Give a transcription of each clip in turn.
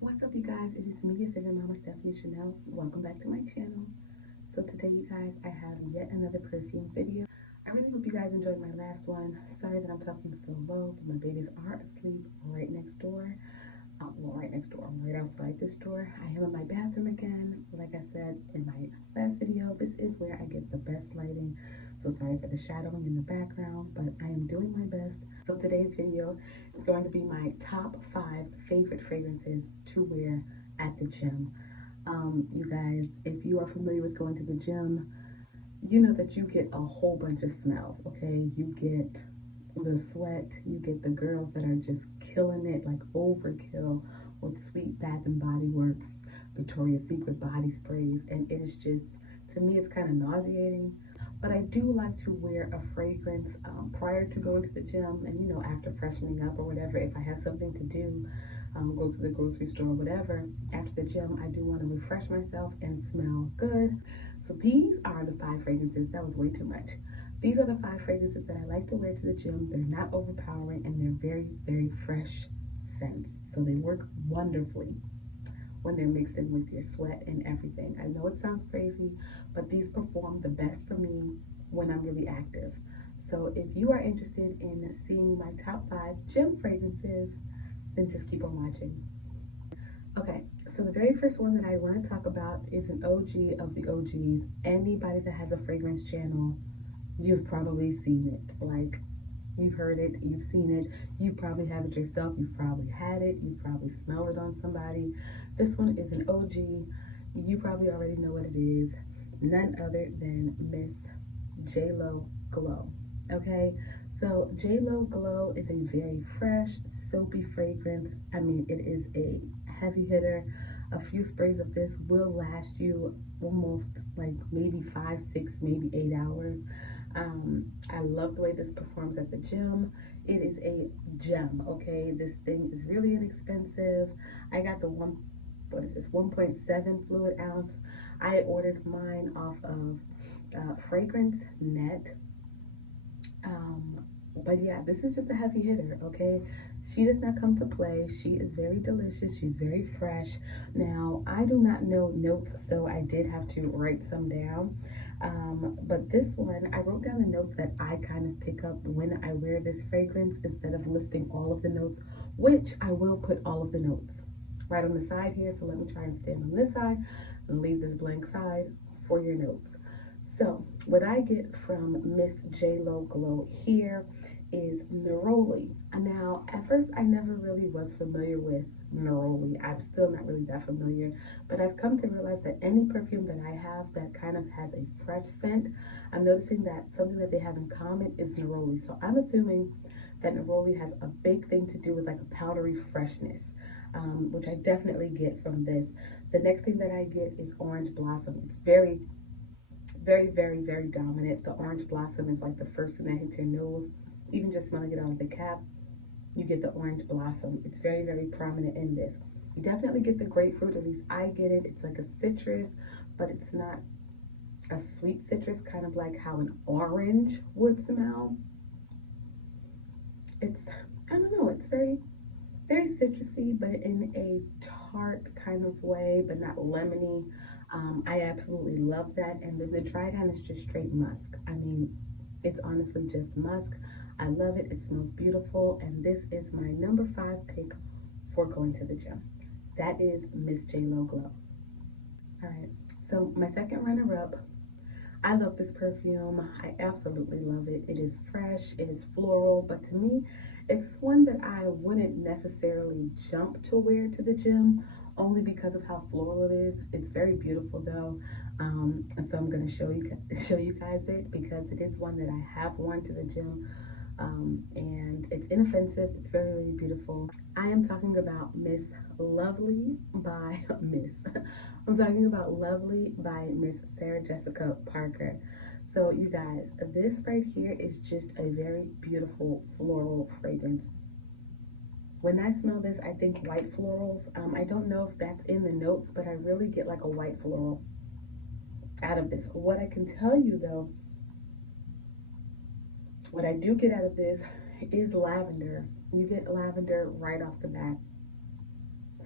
What's up, you guys? It is me, your favorite mama, Stephanie Chanel. Welcome back to my channel. So today, you guys, I have yet another perfume video. I really hope you guys enjoyed my last one. Sorry that I'm talking so low, but my babies are asleep right next door. Right next door, right outside this door. I am in my bathroom again. Like I said in my last video, this is where I get the best lighting. So sorry for the shadowing in the background, but I am doing my best. So today's video is going to be my top 5 favorite fragrances to wear at the gym. You guys, if you are familiar with going to the gym, you know that you get a whole bunch of smells, okay? You get the sweat, you get the girls that are just killing it, like overkill with Sweet Bath and Body Works, Victoria's Secret body sprays, and it is just, to me, it's kind of nauseating. But I do like to wear a fragrance prior to going to the gym, and after freshening up or whatever, if I have something to do, go to the grocery store or whatever, after the gym, I do want to refresh myself and smell good. So these are the 5 fragrances. That was way too much. These are the 5 fragrances that I like to wear to the gym. They're not overpowering and they're very, very fresh scents. So they work wonderfully when they're mixed in with your sweat and everything. I know it sounds crazy, but these perform the best for me when I'm really active. So if you are interested in seeing my top 5 gym fragrances, then just keep on watching. Okay, so the very first one that I want to talk about is an OG of the OGs. Anybody that has a fragrance channel, you've probably seen it. Like, you've heard it, you've seen it, you probably have it yourself, you've probably had it, you've probably smelled it on somebody. This one is an OG. You probably already know what it is. None other than Miss JLo Glow. Okay, so JLo Glow is a very fresh, soapy fragrance. I mean, it is a heavy hitter. A few sprays of this will last you almost like maybe 5, 6, maybe 8 hours. I love the way this performs at the gym. It is a gem, okay? This thing is really inexpensive. I got the what is this, 1.7 fluid ounce. I ordered mine off of Fragrance Net. But yeah, this is just a heavy hitter, okay? She does not come to play. She is very delicious. She's very fresh. Now, I do not know notes, so I did have to write some down. But this one, I wrote down the notes that I kind of pick up when I wear this fragrance instead of listing all of the notes, which I will put all of the notes right on the side here. So let me try and stand on this side and leave this blank side for your notes. So what I get from Miss JLo Glow here is Neroli. Now, at first, I never really was familiar with Neroli. I'm still not really that familiar, but I've come to realize that any perfume that I have that kind of has a fresh scent, I'm noticing that something that they have in common is Neroli. So I'm assuming that Neroli has a big thing to do with like a powdery freshness, which I definitely get from this. The next thing that I get is Orange Blossom. It's very, very, very, very dominant. The Orange Blossom is like the first thing that hits your nose. Even just smelling it out of the cap, you get the Orange Blossom. It's very, very prominent in this. You definitely get the grapefruit, at least I get it. It's like a citrus, but it's not a sweet citrus, kind of like how an orange would smell. It's, I don't know, it's very, very citrusy, but in a tart kind of way, but not lemony. I absolutely love that. And then the dry down is just straight musk. I mean, it's honestly just musk. I love it. It smells beautiful. And this is my number 5 pick for going to the gym. That is Miss JLo Glow. All right. So my second runner up, I love this perfume. I absolutely love it. It is fresh, it is floral, but to me, it's one that I wouldn't necessarily jump to wear to the gym only because of how floral it is. It's very beautiful though. And so I'm gonna show you guys it because it is one that I have worn to the gym. And it's inoffensive, it's very, really beautiful. I am talking about Miss Lovely by Miss. I'm talking about Lovely by Miss Sarah Jessica Parker. So you guys, this right here is just a very beautiful floral fragrance. When I smell this, I think white florals. I don't know if that's in the notes, but I really get like a white floral out of this. What I can tell you though, what I do get out of this is lavender. You get lavender right off the bat.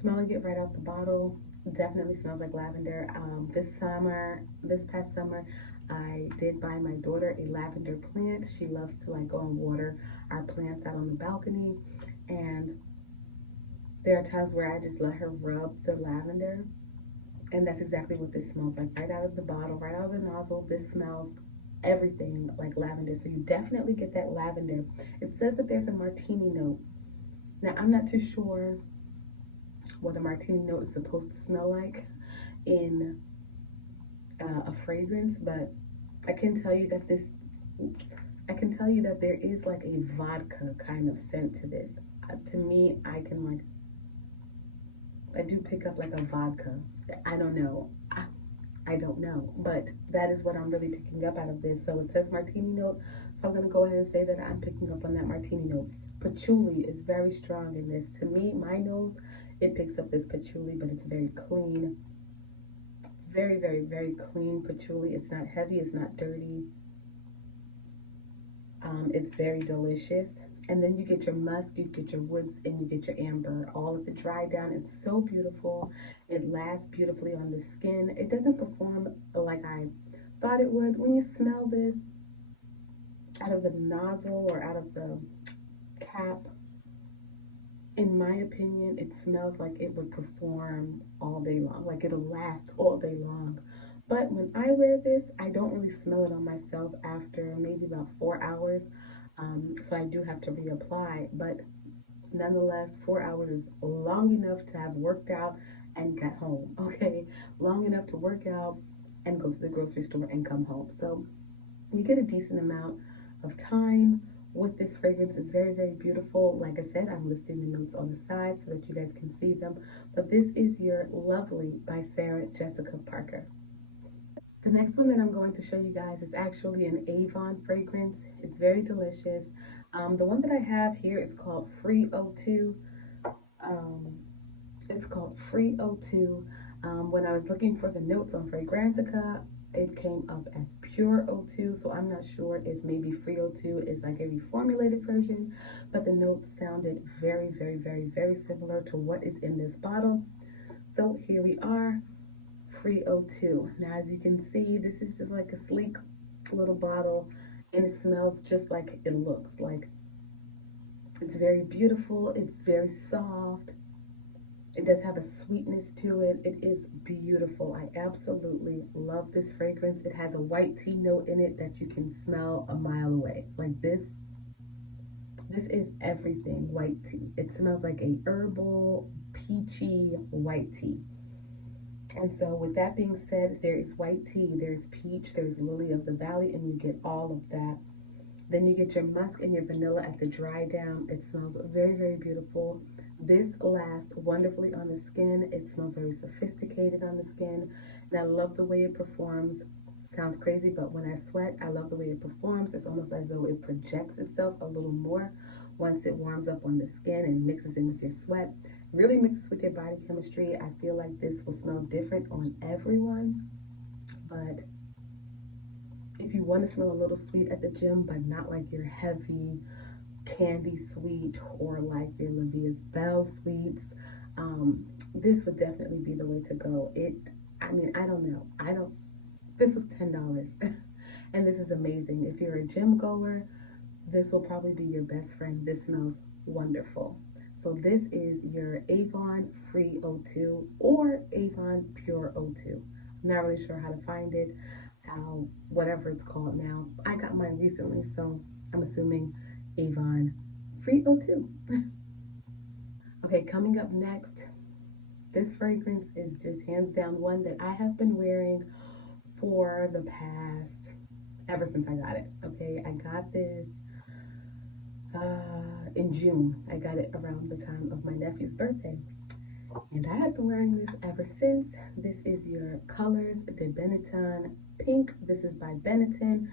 Smelling it right out the bottle, definitely smells like lavender. This past summer, I did buy my daughter a lavender plant. She loves to like go and water our plants out on the balcony, and there are times where I just let her rub the lavender, and that's exactly what this smells like, right out of the bottle, right out of the nozzle. This smells everything like lavender, so you definitely get that lavender. It says that there's a martini note. Now, I'm not too sure what a martini note is supposed to smell like in a fragrance, but I can tell you that I can tell you that there is like a vodka kind of scent to this. To me, I do pick up like a vodka. I don't know. I don't know, but that is what I'm really picking up out of this. So it says martini note, so I'm gonna go ahead and say that I'm picking up on that martini note. Patchouli is very strong in this. To me, my nose, it picks up this patchouli, but it's very clean. Very, very, very clean patchouli. It's not heavy, it's not dirty. It's very delicious. And then you get your musk, you get your woods, and you get your amber all at the dry down. It's so beautiful. It lasts beautifully on the skin. It doesn't perform like I thought it would. When you smell this out of the nozzle or out of the cap, in my opinion, it smells like it would perform all day long, like it'll last all day long. But when I wear this, I don't really smell it on myself after maybe about 4 hours. So I do have to reapply, but nonetheless, 4 hours is long enough to have worked out and got home, okay? Long enough to work out and go to the grocery store and come home. So you get a decent amount of time with this fragrance. Is very, very beautiful. Like I said, I'm listing the notes on the side so that you guys can see them. But this is your Lovely by Sarah Jessica Parker. The next one that I'm going to show you guys is actually an Avon fragrance. It's very delicious. The one that I have here is called Free O2. Um, it's called Free O2. When I was looking for the notes on Fragrantica, it came up as Pure O2, so I'm not sure if maybe Free O2 is like a reformulated version, but the notes sounded very, very, very, very similar to what is in this bottle. So here we are, Free O2. Now, as you can see, this is just like a sleek little bottle, and it smells just like it looks. Like, it's very beautiful, it's very soft. It does have a sweetness to it. It is beautiful. I absolutely love this fragrance. It has a white tea note in it that you can smell a mile away. Like this is everything white tea. It smells like a herbal, peachy white tea. And so with that being said, there is white tea, there's peach, there's lily of the valley, and you get all of that. Then you get your musk and your vanilla at the dry down. It smells very, very beautiful. This lasts wonderfully on the skin. It smells very sophisticated on the skin. And I love the way it performs. Sounds crazy, but when I sweat, I love the way it performs. It's almost as though it projects itself a little more once it warms up on the skin and mixes in with your sweat. Really mixes with your body chemistry. I feel like this will smell different on everyone, but if you want to smell a little sweet at the gym, but not like your heavy candy sweet or like your La Vie Belle sweets, this would definitely be the way to go. I mean, I don't know. This was $10 and this is amazing. If you're a gym goer, this will probably be your best friend. This smells wonderful. So this is your Avon Free O2 or Avon Pure O2. I'm not really sure how to find it, whatever it's called now. I got mine recently, so I'm assuming Avon Free O2. Okay, coming up next, this fragrance is just hands down one that I have been wearing for the past, ever since I got it. Okay, I got this in June. I got it around the time of my nephew's birthday. And I have been wearing this ever since. This is your Colors de Benetton Pink. This is by Benetton.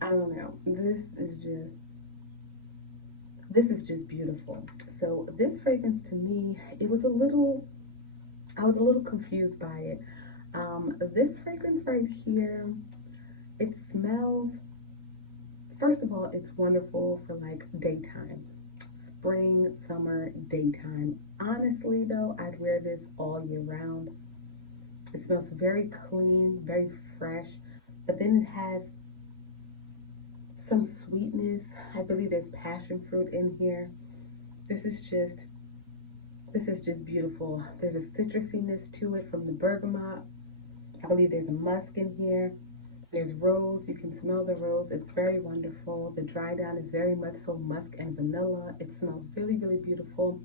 I don't know. This is just beautiful. So this fragrance to me, I was a little confused by it. This fragrance right here, it smells, first of all, it's wonderful for like daytime, spring, summer, daytime. Honestly though, I'd wear this all year round. It smells very clean, very fresh, but then it has some sweetness. I believe there's passion fruit in here. This is just beautiful. There's a citrusiness to it from the bergamot. I believe there's a musk in here. There's rose. You can smell the rose. It's very wonderful. The dry down is very much so musk and vanilla. It smells really, really beautiful.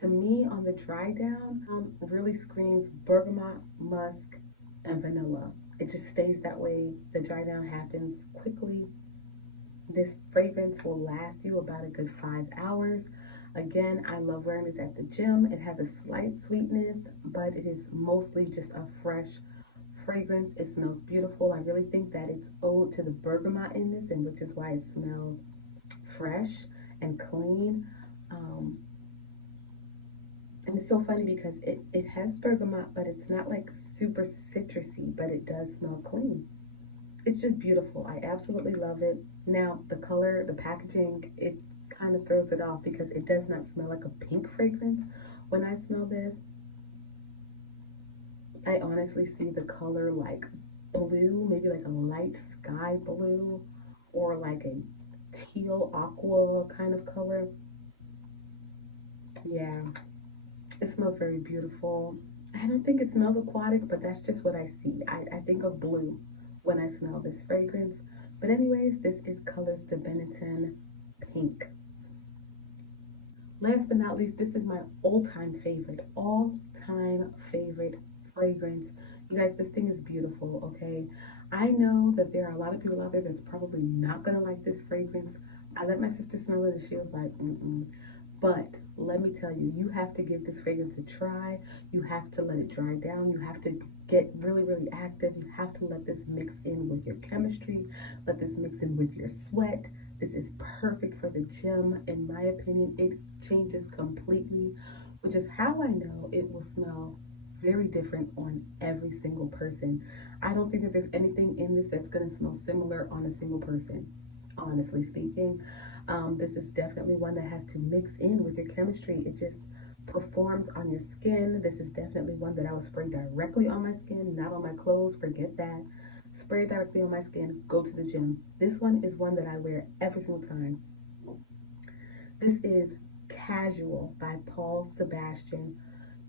To me, on the dry down, really screams bergamot, musk, and vanilla. It just stays that way. The dry down happens quickly. This fragrance will last you about a good 5 hours. Again, I love wearing this at the gym. It has a slight sweetness, but it is mostly just a fresh fragrance. It smells beautiful. I really think that it's owed to the bergamot in this, and which is why it smells fresh and clean. And it's so funny because it has bergamot, but it's not like super citrusy, but it does smell clean. It's just beautiful. I absolutely love it. Now, the color, the packaging, it kind of throws it off because it does not smell like a pink fragrance. When I smell this, I honestly see the color like blue, maybe like a light sky blue or like a teal aqua kind of color. Yeah, it smells very beautiful. I don't think it smells aquatic, but that's just what I see. I think of blue when I smell this fragrance. But anyways, this is Colors de Benetton Pink. Last but not least, this is my all-time favorite fragrance. You guys, this thing is beautiful, okay? I know that there are a lot of people out there that's probably not gonna like this fragrance. I let my sister smell it and she was like, mm-mm. But let me tell you, you have to give this fragrance a try. You have to let it dry down. You have to get really, really active. You have to let this mix in with your chemistry. Let this mix in with your sweat. This is perfect for the gym. In my opinion, it changes completely, which is how I know it will smell very different on every single person. I don't think that there's anything in this that's going to smell similar on a single person, honestly speaking. This is definitely one that has to mix in with your chemistry. It just performs on your skin. This is definitely one that I will spray directly on my skin, not on my clothes. Forget that. Spray it directly on my skin. Go to the gym. This one is one that I wear every single time. This is Casual by Paul Sebastian.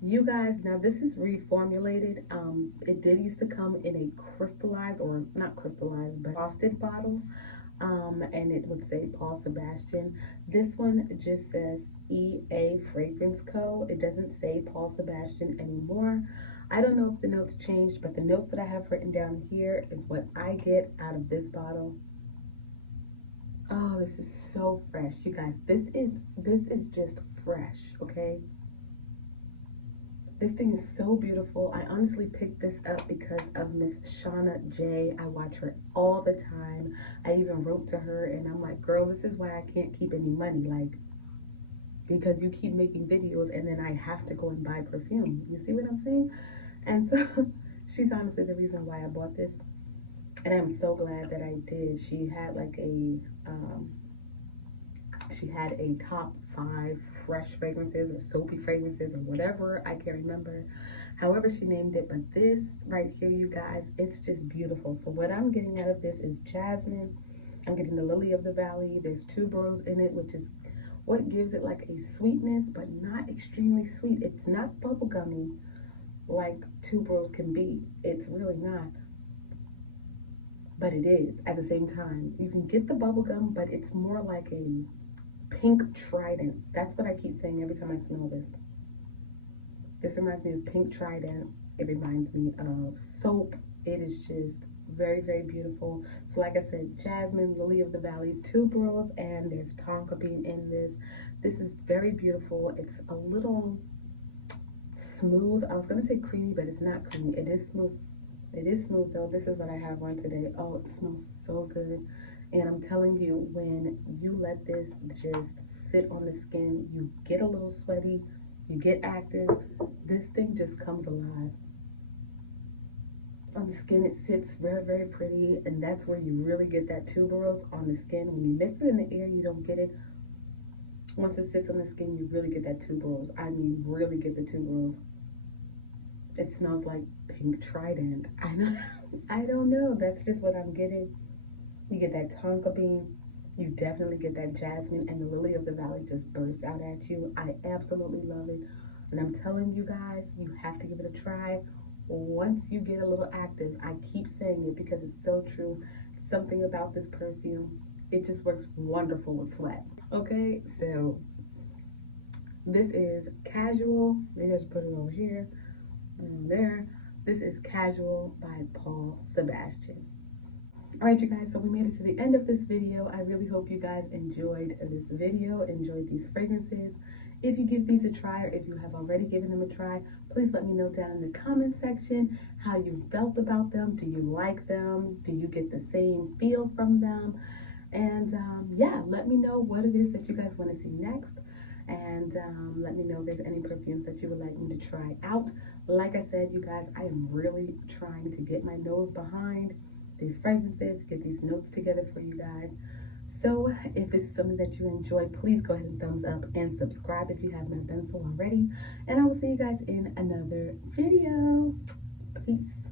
You guys, now this is reformulated. It did used to come in a crystallized, or not crystallized, but frosted bottle. And it would say Paul Sebastian. This one just says EA Fragrance Co. It doesn't say Paul Sebastian anymore. I don't know if the notes changed, but the notes that I have written down here is what I get out of this bottle. Oh, this is so fresh, you guys. This is just fresh, okay? This thing is so beautiful. I honestly picked this up because of Miss Shauna J. I watch her all the time. I even wrote to her and I'm like, girl, this is why I can't keep any money. Like, because you keep making videos and then I have to go and buy perfume. You see what I'm saying? And so she's honestly the reason why I bought this. And I'm so glad that I did. She had like she had a top 5 fresh fragrances or soapy fragrances or whatever. I can't remember. However she named it. But this right here, you guys, it's just beautiful. So what I'm getting out of this is jasmine. I'm getting the lily of the valley. There's tuberose in it, which is what gives it like a sweetness, but not extremely sweet. It's not bubblegummy like tuberose can be. It's really not. But it is at the same time. You can get the bubblegum, but it's more like a pink trident. That's what I keep saying every time I smell this. This reminds me of pink trident. It reminds me of soap. It is just very, very beautiful. So like I said, jasmine, lily of the valley, tuberose, and there's tonka bean in this. This is very beautiful. It's a little smooth. I was gonna say creamy, but it's not creamy. It is smooth. It is smooth though. This is what I have on today. Oh, it smells so good. And I'm telling you, when you let this just sit on the skin, you get a little sweaty, you get active. This thing just comes alive. On the skin, it sits very, very pretty, and that's where you really get that tuberose on the skin. When you mist it in the air, you don't get it. Once it sits on the skin, you really get that tuberose. I mean, really get the tuberose. It smells like pink Trident. I don't know. That's just what I'm getting. You get that tonka bean. You definitely get that jasmine, and the lily of the valley just bursts out at you. I absolutely love it. And I'm telling you guys, you have to give it a try. Once you get a little active, I keep saying it because it's so true. Something about this perfume, it just works wonderful with sweat. Okay, so this is Casual. Maybe I just put it over here and there. This is Casual by Paul Sebastian. All right, you guys, so we made it to the end of this video. I really hope you guys enjoyed this video, enjoyed these fragrances. If you give these a try, or if you have already given them a try, please let me know down in the comment section how you felt about them. Do you like them? Do you get the same feel from them? And yeah, let me know what it is that you guys want to see next. And let me know if there's any perfumes that you would like me to try out. Like I said, you guys, I am really trying to get my nose behind these fragrances, get these notes together for you guys. So if this is something that you enjoy, please go ahead and thumbs up and subscribe if you have not done so already. And I will see you guys in another video. Peace.